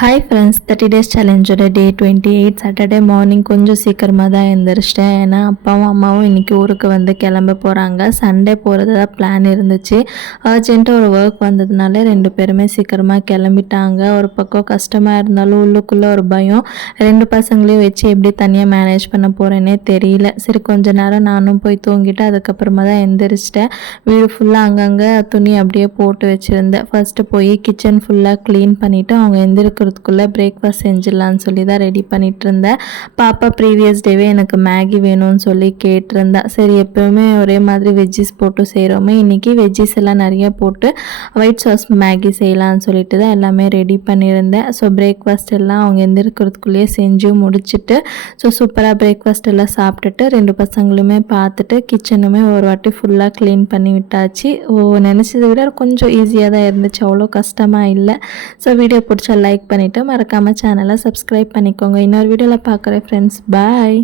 Hi friends, 30 days சேலஞ்சோட டே 28 Saturday morning கொஞ்சம் சீக்கிரமாக தான் எழுந்திரிச்சிட்டேன். ஏன்னா அப்பாவும் அம்மாவும் இன்றைக்கி ஊருக்கு வந்து கிளம்ப போகிறாங்க. சண்டே போகிறது தான் பிளான் இருந்துச்சு. அர்ஜென்ட்டாக ஒரு ஒர்க் வந்ததுனால 2 பேருமே சீக்கிரமாக கிளம்பிட்டாங்க. ஒரு பக்கம் கஷ்டமாக இருந்தாலும் உள்ளுக்குள்ளே ஒரு பயம். 2 பசங்களையும் வச்சு எப்படி தனியாக மேனேஜ் பண்ண போகிறேன்னே தெரியல. சரி கொஞ்ச நேரம் நானும் போய் தூங்கிட்டு அதுக்கப்புறமா தான் எழுந்திரிச்சிட்டேன். வீடு ஃபுல்லாக அங்கங்கே துணி அப்படியே போட்டு வச்சுருந்தேன். ஃபஸ்ட்டு போய் கிச்சன் ஃபுல்லாக க்ளீன் பண்ணிவிட்டு அவங்க எந்திரிக்கிறதுக்குள்ளே பிரேக்ஃபாஸ்ட் செஞ்சிடலான்னு சொல்லி தான் ரெடி பண்ணிகிட்டு இருந்தேன். பாப்பா ப்ரீவியஸ் டேவே எனக்கு மேகி வேணும்னு சொல்லி கேட்டிருந்தேன். சரி எப்போவுமே ஒரே மாதிரி வெஜ்ஜிஸ் போட்டு செய்கிறோமே, இன்றைக்கி வெஜ்ஜிஸ் எல்லாம் நிறைய போட்டு ஒயிட் சாஸ் மேகி செய்யலான்னு சொல்லிட்டு தான் எல்லாமே ரெடி பண்ணியிருந்தேன். ஸோ பிரேக்ஃபாஸ்ட் எல்லாம் அவங்க எந்திரிக்கிறதுக்குள்ளேயே செஞ்சு முடிச்சுட்டு சூப்பராக பிரேக்ஃபாஸ்ட் எல்லாம் சாப்பிட்டுட்டு 2 பசங்களுமே பார்த்துட்டு கிச்சனுமே ஒரு வாட்டி ஃபுல்லாக க்ளீன் பண்ணி விட்டாச்சு. நினச்சதை விட கொஞ்சம் ஈஸியாக தான் இருந்துச்சு, அவ்வளோ கஷ்டமாக இல்லை. ஸோ வீடியோ பிடிச்சா லைக் பண்ணிவிட்டு மறக்காமல் சேனலை சப்ஸ்கிரைப் பண்ணிக்கோங்க. இன்னொரு வீடியோவில் பார்க்குறேன் ஃப்ரெண்ட்ஸ். பாய்.